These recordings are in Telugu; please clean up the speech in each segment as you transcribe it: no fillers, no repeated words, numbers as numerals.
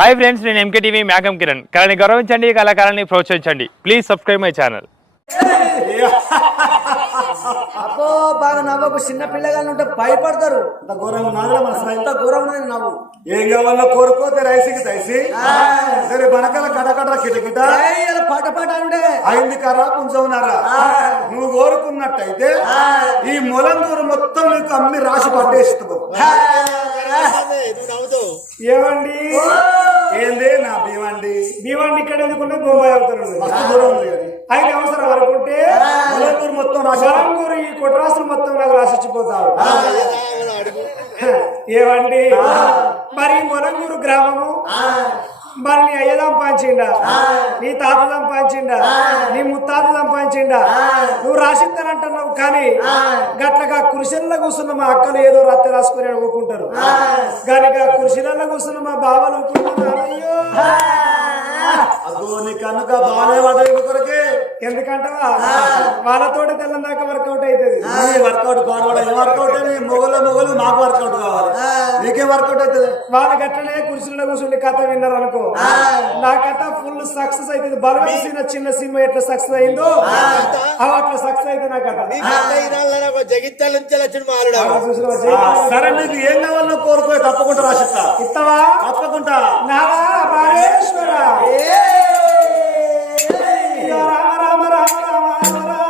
హాయ్ ఫ్రెండ్స్, నేను ఎంకేటీవీ మేఘం కిరణ్. కళని గౌరవించండి, కళాకారాన్ని ప్రోత్సహించండి. Please subscribe my channel. అబ్బో బాగా నవ్వకు. చిన్న పిల్లగాళ్ళు ఉంటే భయపడతారు. అంత ఘోరంగా నాదిరా మన ఎంత ఘోరం ఉన్నది నవ్వు. ఏం కావాలో కోరుకోతే రైసికి తైసి సరే బనకల కటకట కిటకిట పాట పాట అంటే అయింది కర్రా పుంజవునారా. నువ్వు కోరుకున్నట్టయితే ఈ మొలందూరు మొత్తం నీకు అమ్మి రాసి పట్టేస్తావు. ఏమండి ఏంది నా భీమండి భీమండి ఇక్కడ ఎందుకుంటే బొంబాయి అవుతారు. మస్తు దూరం ఉంది అది. అయితే అవసరం అనుకుంటే మొలందూరు మొత్తం రాసి వరంగూరు ఈ కొట్రాసులు మొత్తం నాకు రాసిచ్చిపోతారు. ఏమండి మరి మొలంగూరు గ్రామము మరి నీ అయ్య సంపాదించిండా, నీ తాత సంపాదించిండా, నీ ముత్తాత సంపాదించిండా, నువ్వు రాసిద్దానంటున్నావు. కానీ గట్లగా కృషిలో కూర్చున్న మా అక్కలు ఏదో రత్తి రాసుకుని ఊకుంటారు. కానీ కృషిలలో కూర్చున్న మా బావలు ఊకుంటున్నారు. అయ్యో అదో నీ కనుక బాగానే పడ్డాయి కొరకే. ఎందుకంటవా వాళ్ళతోటి తెల్లం దాకా వర్కౌట్ అవుతుంది. వర్కౌట్ పాడవాడు వర్కౌట్ అని మొగలు మాకు వర్కౌట్ కావాలి. నీకేం వర్కౌట్ అవుతుంది? వాళ్ళ గట్లనే కుర్చీలో కూర్చుండి కథ విన్నారు అనుకో, నా కథ ఫుల్ సక్సెస్ అవుతుంది. బలమైన చిన్న సినిమా ఎట్లా సక్సెస్ అయిందో అట్లా సక్సెస్ అయితే నా కథ. సరే నీకు ఏం కావాలో కోరుకో, తప్పకుండా రాసిస్తా. ఇస్తావా? తప్పకుండా. నారా బాలేశ్వర రామ రామ రామ రామ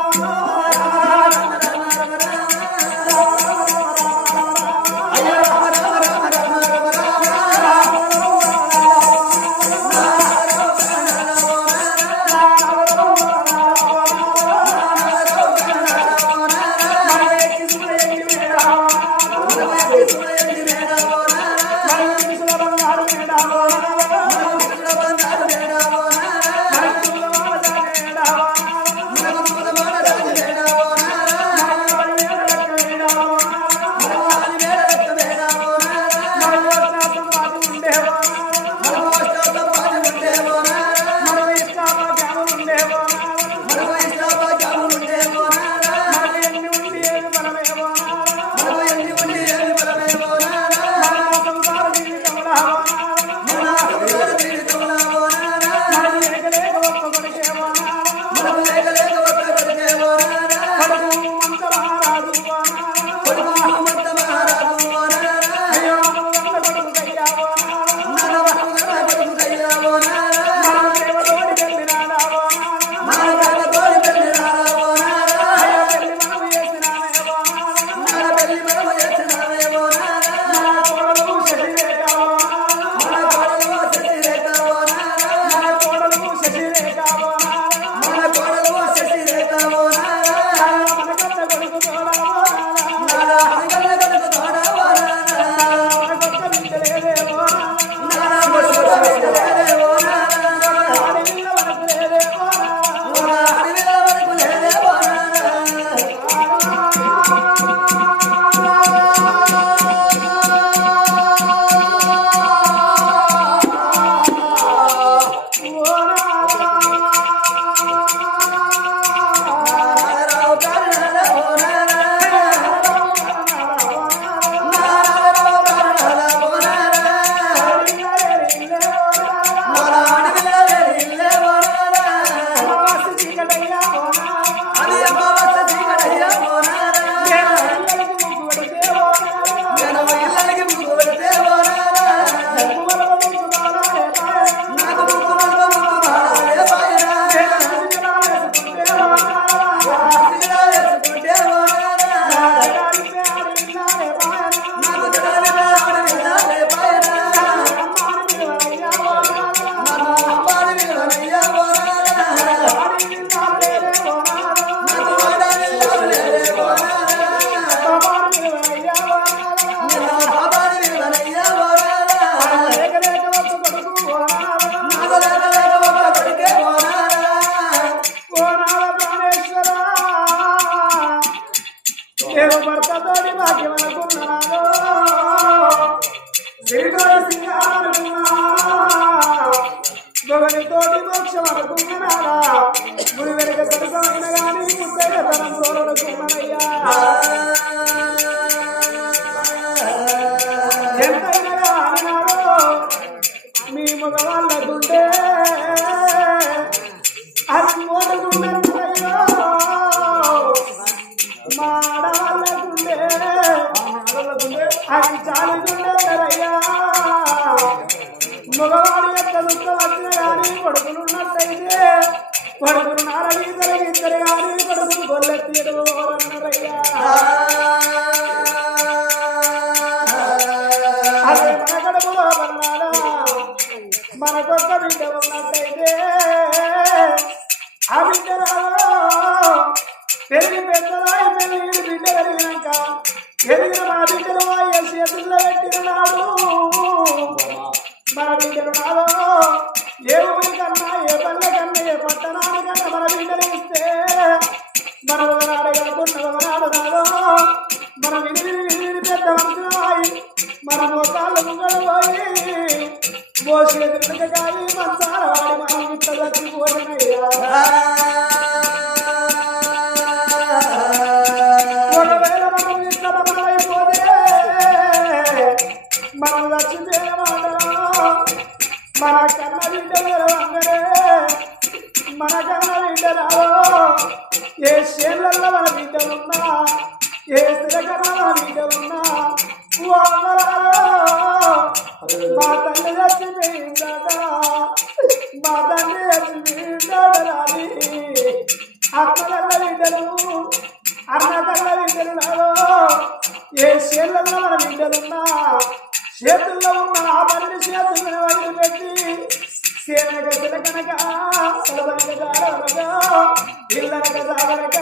తోటి మోక్షం అనుకున్నారా గురి వెనక సరసమైన గాని ముత్తయ్యతనం తోడనుకున్నానయ్యా ఎంతైనా అన్నారో మీ మగవాళ్ళకుండే అది మోదకుండయ్యో మా ఆడవాళ్ళకుండే అది చాలుకుండయ్యా మగవాడి యొక్క దుఃఖం వచ్చిన కానీ కొడుకులున్నట్టయితే కొడుకులు నారగీతలు ఇద్దరు కానీ కొడుకులు గొల్లెత్తియడమయ్యా అదే మన కడుపులో బన్నాడా మనకొక్క బిడ్డ ఉన్నట్టయితే ఆ బిడ్డలో పెరిగి పెద్దరాయి పెరిగి బిడ్డ పెరిగినాక ఎదిగిన మన బిడ్డలు అయ్యే చేతుల్లో పెట్టిన నాడు మన బిడ్డలు నాలో ఏ ఊరి కన్నా ఏ పల్లె కన్నా ఏ పట్టణానికన్నా మన బిడ్డలు ఇస్తే మన ఒకనాడు కాకుండా ఒకనాడు నాదో మన విని పెద్ద మనుషులవాయి మన మోకాళ్ళు ముంగడు పోయి మోసేతులకి కానీ మంచాల వాడి మనం ఇట్ట చచ్చిపోయినయ్యా ఒకవేళ మనం ఇట్ల మనమైపోతే మనం చచ్చిపోయిన మాటలో మన కన్న బిడ్డలు అందరే మన కన్న బిడ్డలో ఏ శేళ్ళల్లో మన బిడ్డలున్నా ఏ స్థిరకన్నా మన బిడ్డలున్నా మా తండ్రి చచ్చిపోయిందాక మా తండ్రి చచ్చిపోయిందాడరాని అక్కల బిడ్డలు అన్న కళ్ళ బిడ్డలు ఏ శేళ్ళల్లో మన బిడ్డలున్నా చేతుల్లో ఉన్న ఆ తండ్రి చేతులను వదిలిపెట్టి సేనక తిలకనక సలవనక జారవనక ఇల్లనక సాగనక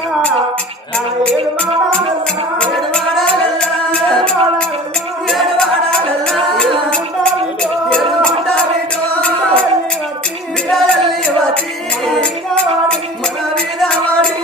నా ఏడు వాడాలల్లా ఏడు వాడాలల్లా ఏడు వాడాలల్లా ఏడు వాడాలల్లా ఏడు గుండాలిటో బిడ్డల్లి వచ్చి మన మీద వాడి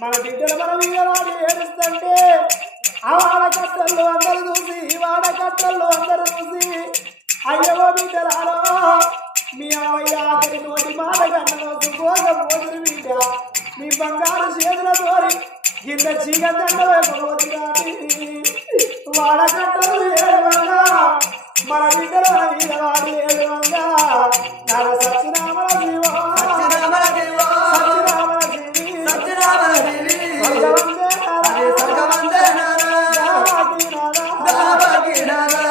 మన బిడ్డలు మన మీద వాడి ఏడుస్తుంటే ఆ వాడకట్టల్లో అందరూ చూసి ఈ వాడకట్టల్లో అందరూ చూసి అయ్యవో బిడ్డలారో మీ అమ్మయ్య ఆఖరి నోటి మాట కన్నా సుఖోగం పోతురు బిడ్డ మీ బంగారు చేతుల తోరి కింద చీకటండ వైపోతు కానీ వాడకట్టలు ఏడవంగా మన బిడ్డలు మన మీద వాడి ఏడవంగా నాన్న సత్యనామల జీవో సత్యనామల జీవో సత్యనామల జీవి సత్యనామల జీవి సర్గవందే నారా దాబాకి నారా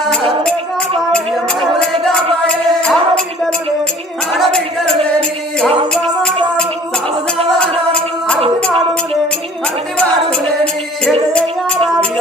మగులేగా బాయే ఆడబిడ్డలు లేని అట్టివాడు లేని చేతయ్యారాలు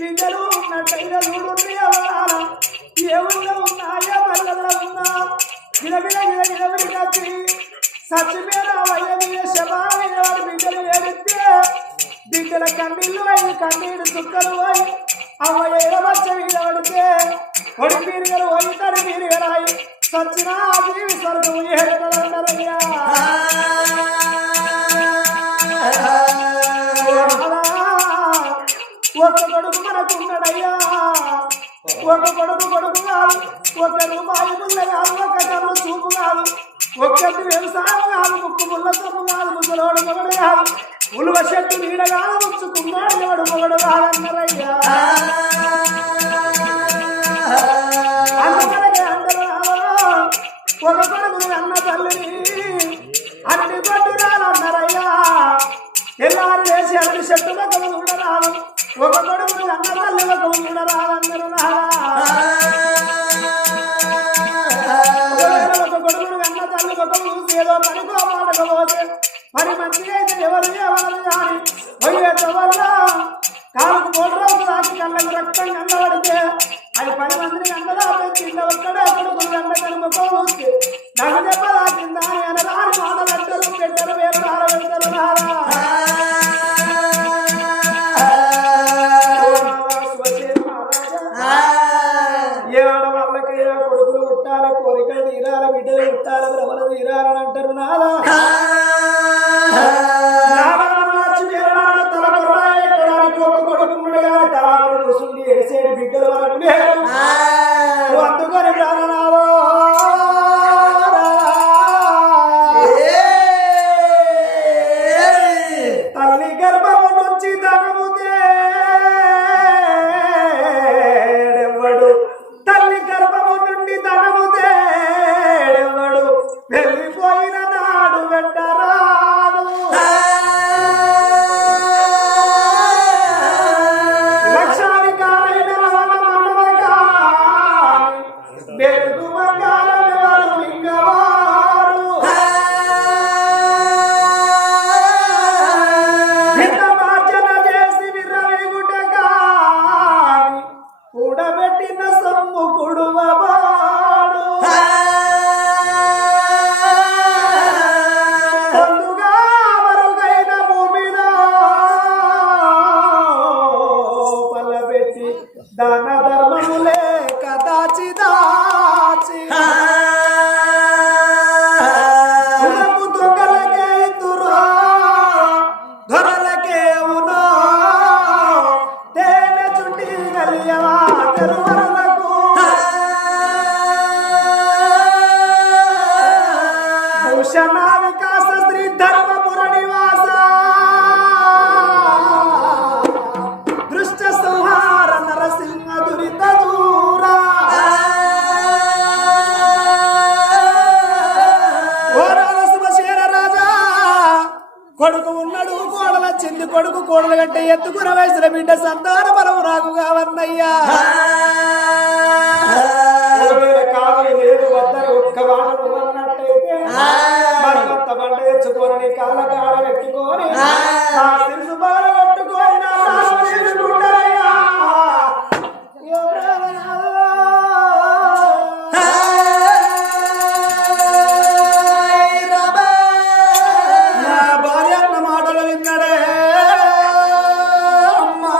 బిడ్డలు ఉన్నట్టయినా చూడుండి అవరాల ఏ ఊళ్ళో ఉన్నాయా పల్లెల్లో ఉన్నా గిరగిర కత్తి సచ్చిపోయిన వయ్య మీద శవాల మీద వాడి బిడ్డలు ఏడిస్తే బిడ్డల కన్నీళ్ళు అయి కన్నీడు చుక్కలు పోయి అమ్మ ఏడవచ్చ మీద పడితే ఒడి పీరుగలు పోయి తడి పీరుగలాయి సచ్చిన జీవి స్వర్గము ఏడుతారయ్యా ఒక కొడుకు మనకున్నాడయ్యా ఒక కొడుకు కాదు ఒక రూపాయి ముళ్ళ కాదు ఒక కన్ను చూపు కాదు ఒక్కటి వ్యవసాయం కాదు ముక్కు ముళ్ళ సొమ్ము కాదు ముసలోడు మొగడు కాదు ఉలువ చెట్టు నీడ కాదు ముచ్చుకున్నాడు ఎవడు మొగడు కాదన్నారయ్యా అందుకనకే అందరూ ఒక కొడుకుని అన్న తల్లిని అన్ని కొట్టు రాలన్నారయ్యా ఎల్లారు వేసి అన్ని చెట్టు మొక్కలు ఉండరాదు ఒక కొడుకుని అన్న తల్లి ఒక ఉండరాదన్నారు ఒక కొడుకుని అన్న తల్లి ఒక చూసి ఏదో పనికోమాడకపోతే మరి మంచిగా అయితే ఎవరు కానీ పోయేట వల్ల కాలుకు 3 రోజులు దాటి కళ్ళకు రక్తం కన్నబడితే అది 10 మందిని అన్నదా కింద ఒక్కడే కొడుకుని అన్న కనుక చూస్తే నాకు దెబ్బ దాకిందా అని అనరాని మాటలు పెట్టరు వేరు ఆరబెడతారు ఏ ఆడవాళ్ళకైనా కొడుకులు పుట్టాలి కోరికలు తీరాలి బిడ్డలు పుట్టాలి భ్రమలు తీరాలని అంటారు నాదా కొడుకున్నాడు కానీ తలాలు కూర్చుండి ఎడిసేడు బిడ్డలు వరకు లేరు అందుకని ప్రాణనాదో తల్లి గర్భము నుంచి ధనము తేడెవ్వడు తల్లి గర్భము నుండి ధనము తేడెవ్వడు వెళ్ళిపోయిన నాడు వెంటరాదు లక్షాధికారైన బెరుగు బంగారు మింగవారు హితమార్జన చేసి విర్రవీగుట కాని కూడబెట్టిన సొమ్ము కుడువవాడు పొందుగా మరుగైన భూమిలో పల్లబెట్టి దాన ధర్మములే కదాచి దాచి ఉదపు దొంగలకే ఇద్దురో దొరలకే ఉనో తేనె చుట్టి గలియవా తెరువరులకు భూషణ వికాస శ్రీ ధర్మపుర నివాస దృష్ట సంహార నరసింహ దురిత దూర రాజా కొడుకు ఉన్నాడు కోడల చెంది కొడుకు కోడలు గంటే ఎత్తుకున్న వయసుల బిడ్డ సంతాన బలము రాకు కావన్నయ్యా కావాలి లేదు వద్దరు ఒక్క మాట అన్నట్టయితే భర్త బండ తెచ్చుకొని కాళ్ళ కాడ పెట్టుకొని తెలుసు బాల పట్టుకొని నా చేసుకుంటారయ్యా నా భార్య అన్న మాటలు విన్నాడే అమ్మా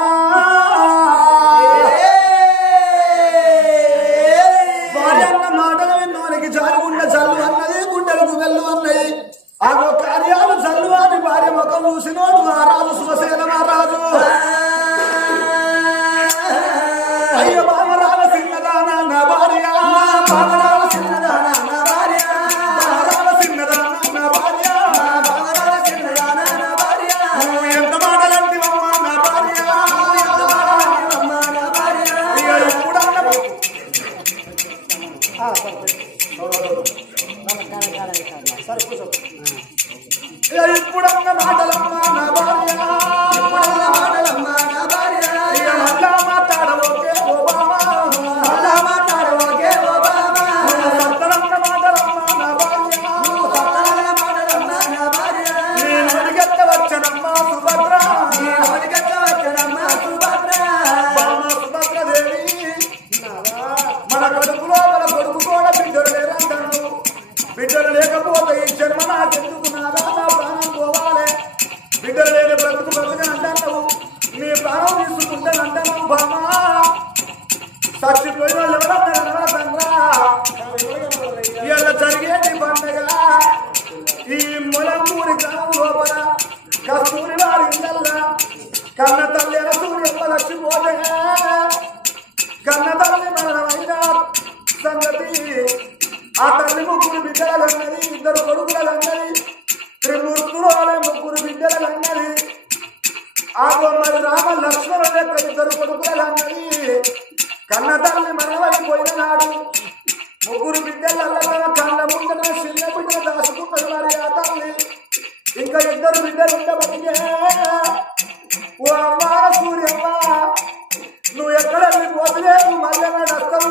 లేదు మళ్ళీ నడుస్తావు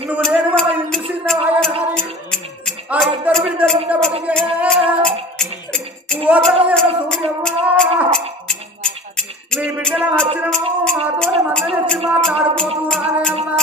నువ్వు లేని మన ఇల్లు చిన్న వాయనాని ఆ ఇద్దరు బిడ్డలు ఉంటే బతికే ఓతలేన సూర్యమ్మ నీ బిడ్డల వచ్చినము మాతో మందలిచ్చి మాట్లాడుకోతూ రానే అమ్మా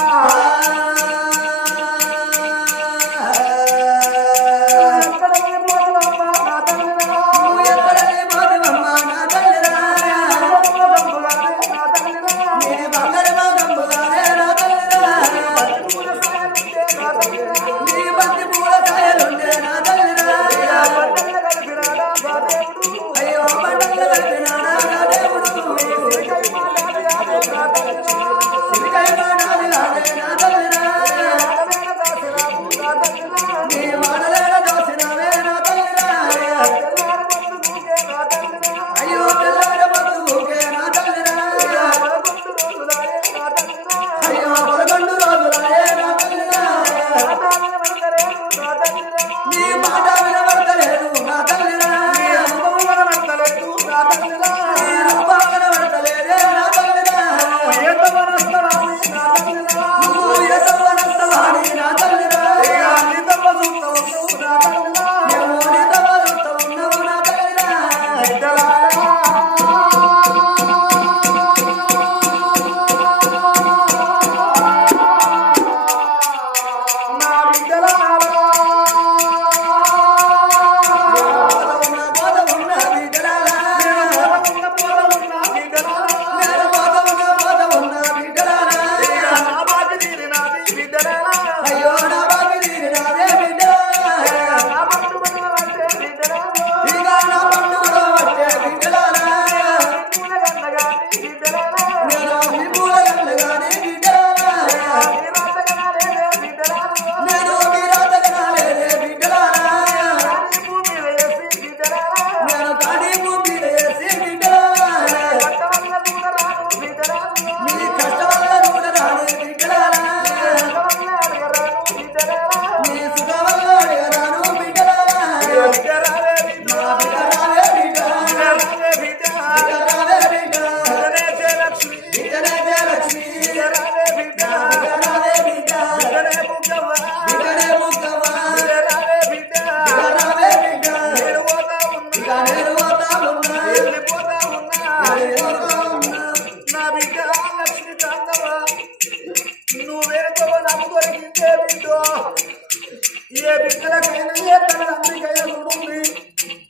ఏ బిడ్డలకైనా ఏ తల్లిదండ్రికైనా చూడండి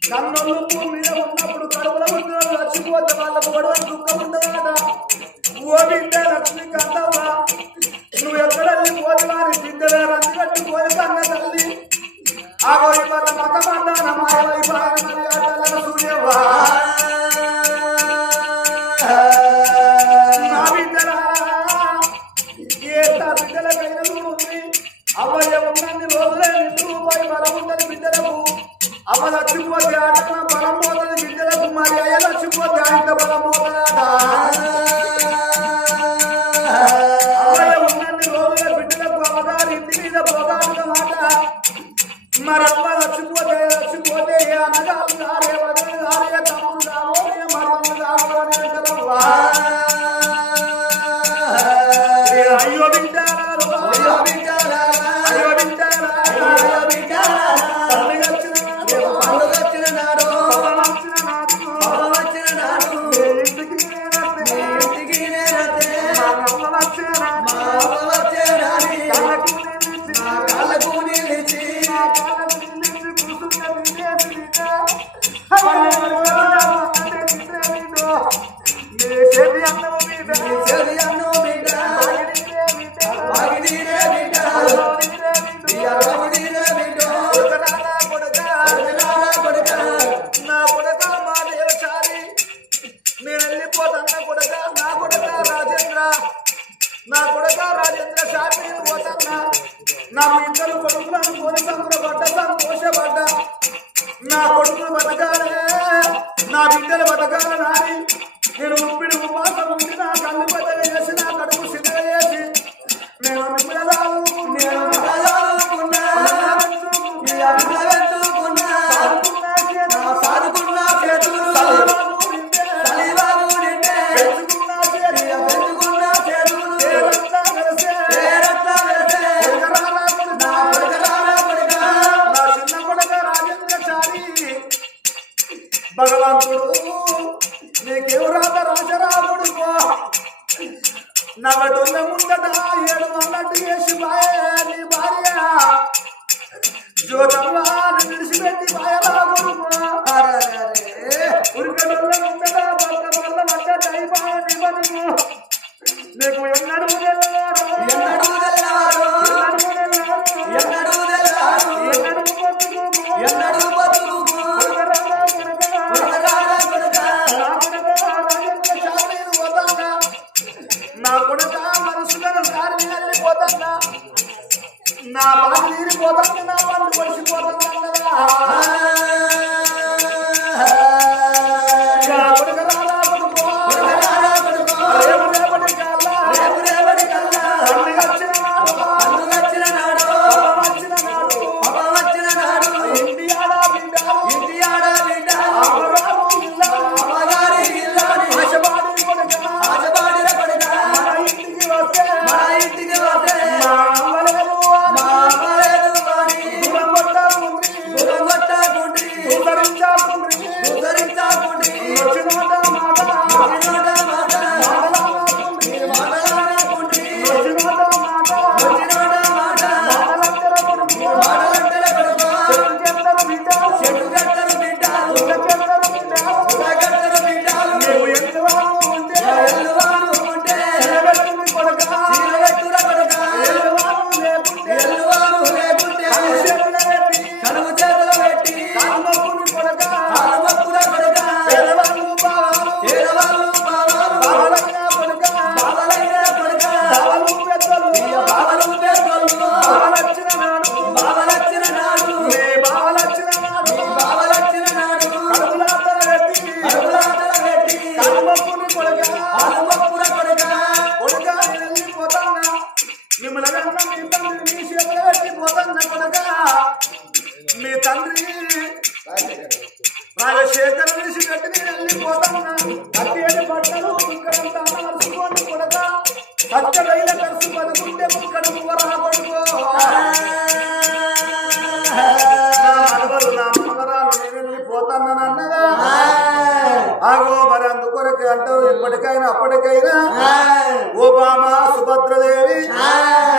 కన్నులు భూమి మీద ఉన్నప్పుడు కడుపుల ముందు చచ్చిపోతే వాళ్ళకు గొడవలు దుఃఖం ఉండదట. ఓ బిడ్డ లక్ష్మి కన్నవ్వా నువ్వు ఎక్కడెళ్ళి పోతువాని బిడ్డలే రంది కట్టి పోయి కన్న తల్లి ఆ గోరి వల్ల మతమందాన మాయమైపోయిన మరి ఆటల సూర్యవ్వా నా బిడ్డలా ఏ బిడ్డలకైనా చూడండి అవ్వయ్య ఉన్నన్ని రోజులే నిన్ను పోయి బలం ఉండని బిడ్డలకు అవ్వ లక్ష్మిపోతే ఆటన బలం పోతుంది బిడ్డలకు మరి అయ్య లక్ష్మిపోతే ఆయన బలం పోతుందట. అవ్వయ్య ఉన్నన్ని రోజుల బిడ్డలకు అమ్మగారు ఇంటి మీద పోగాడుగా మాట మరి అవ్వ లక్ష్మిపోతే ఏ అన్నగారు కారే వదలు కారే తమ్ముడు కావోనే మరొకరు కావాలని అంటారవ్వా. అయ్యో బిడ్డారా అయ్యో బిడ్డారా అయ్యో బిడ్డారా అయ్యో బిడ్డారా పండుగొచ్చిన నాడు వచ్చిన నాడు ఇంటికి నేనతే మా అవ్వ వచ్చే రాని కాళ్ళకు నిలిచి నా కొడక మా దేవచారి నేను వెళ్ళిపోతాను కొడక నా కొడక రాజేంద్ర నా కొడక రాజేంద్ర చారి నేను పోతాన్నా నా ఇద్దరు కొడుకులను కొని సంబరపడ్డ సంతోషపడ్డ నా కొడుకులు బతకాలే నా బిడ్డలు బతకాలని నేను ఉప్పిడి ఉపాసం ఉండి నా కళ్ళు పెద్దగా చేసి నా కడుపు సిద్ధగా చేసి నేను చేతులు నవ్వటున్న ముందట ఏడు అన్నట్టు చేసి బాయే నీ భార్య జ్యోతమ్మా విడిచిపెట్టి బాయలా కొడుకు ఉరికడున్న ముందట భర్త వల్ల మధ్య అయిపోయే నీ బతుకు నీకు ఎన్నడూ తెల్లవారు ఎన్నడూ తెల్లవారు ఎన్నడూ తెల్లవారు ఎన్నడూ బతుకు నా కొడుక మనసులను దారి వెళ్ళిపోతాన్నా నా బాధ తీరిపోతాను నా పండు పడిచిపోతాను మీ తండ్రి రాజశేఖర నుంచి గట్టి వెళ్ళిపోతున్నా అట్టి బట్టలు మరుచుకోండి కొడక సత్యమైన ఖర్చు పదుకుంటే ముక్కడు రాబడుకో నా మనవరాలు నేను వెళ్ళిపోతానన్నగా ఆగో మరి అందుకొరకు అంటారు ఇప్పటికైనా అప్పటికైనా ఓబామా సుభద్రదేవి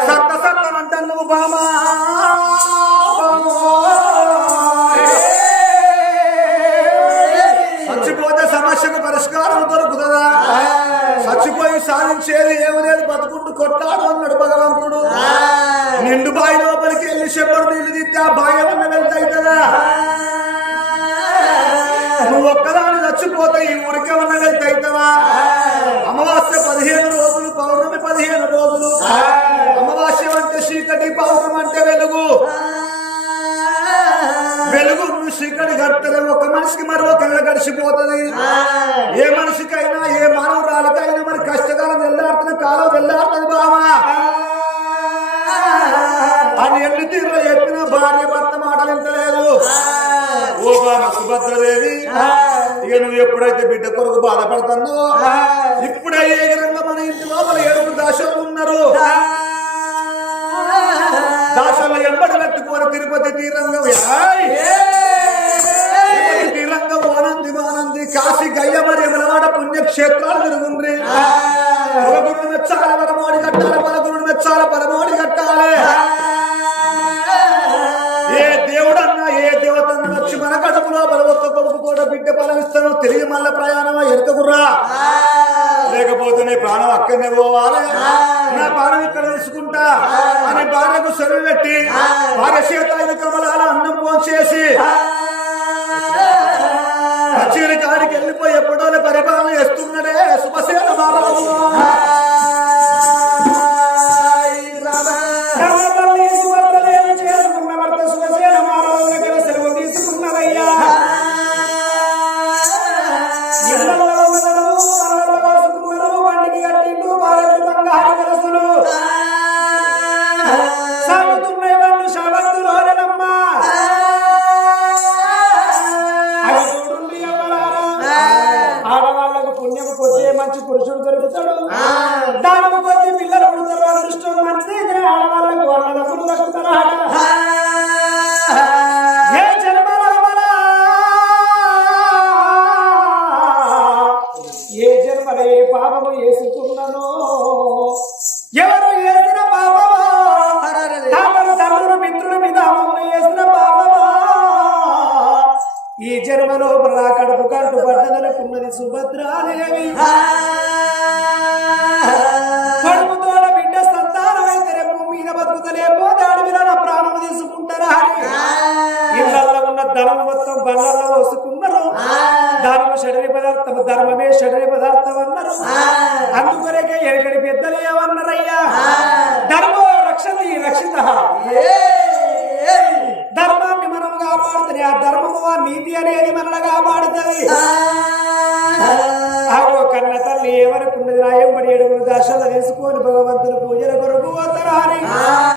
సత్త సత్తనంటాను నువ్వు బామా చచ్చిపోతే సమస్యకు పరిష్కారం దొరుకుతుందా చచ్చిపోయి సాధించేది ఏమి లేదు బతుకుంటూ కొట్లాడు అన్నాడు భగవంతుడు నిండు బావి లోపలికి వెళ్ళి చెప్పడు నీళ్ళు తిట్టి ఆ బావి ఏమన్నా వెళ్తాయితుందా నువ్వు ఒక్కదాన్ని చచ్చిపోతే ఈ ఊరికేమన్నా వెళ్తాయితావా అమావాస్య 15 రోజులు పౌర్ణమి 15 రోజులు అమావాస్య అంటే చీకటి పౌర్ణమి అంటే వెలుగు వెలుగు చీకటి గడుపుతుంది ఒక మనిషికి మరో కళ్ళ గడిచిపోతుంది ఏ మనిషికైనా ఏ మానవురాలకైనా మరి కష్టకాలం వెళ్ళాడుతున్న కాలం వెళ్ళాడుతుంది బావా అని ఎన్ని తీరులో చెప్పిన భార్య భర్త మాటలు వింటలేదు ఓ బామ సుభద్రదేవి ఇక నువ్వు ఎప్పుడైతే బిడ్డ కొరకు బాధపడుతున్నావో ఇప్పుడే ఏ గ్రంథ మన ఇంటి లోపల 7 దాసులు ఉన్నారు దాసులు ఎంబడి పెట్టుకోని తిరుపతి తీరంగం తీరంగం ఆనంది కాశీ గయ్యమరి ఎమలవాడ పుణ్యక్షేత్రాలు తిరుగుండ్రి పలగురుని మెచ్చాల పరమోడి కట్టాలి పలగురుని మెచ్చాల పరమోడి కట్టాలి ఏ దేవుడన్నా ఏ దేవతన్నా వచ్చి మన కడుపులో బలవొక్క కొడుకు కూడా బిడ్డ బలమిస్తాను తిరిగి మళ్ళీ ప్రయాణమా ఎరుకకుర్రా లేకపోతే నీ ప్రాణం అక్కడనే పోవాలి నా ప్రాణం ఇక్కడ తీసుకుంటా అని భార్యకు సెలవు పెట్టి భార్య చేత కమలాల అన్నం పోంచేసి కచేరి కాడికి వెళ్ళిపోయి ఎప్పుడో పరిపాలన చేస్తున్నాడే శుభసేన మహారాజు శుభసేన మహారాజు దగ్గర సెలవు తీసుకున్నదయ్యా బండికి కట్టిండు బంగారు సాగుతున్నాయి వాళ్ళు శవంతులోనమ్మా ఆడవాళ్ళకు పుణ్యము కొద్దే మంచి పురుషుడు దొరుకుతాడు పెద్దలు ఏమన్నారయ్యా ధర్మో రక్షతి రక్షిత ధర్మాన్ని మనం కాపాడుతుంది ఆ ధర్మము ఆ నీతి అనేది మనల్ని కాపాడుతుంది కన్న తల్లి ఎవరికి ఉన్నది రాయంబడి 7 దశలు తీసుకొని భగవంతుని పూజల కొరకు పోతారా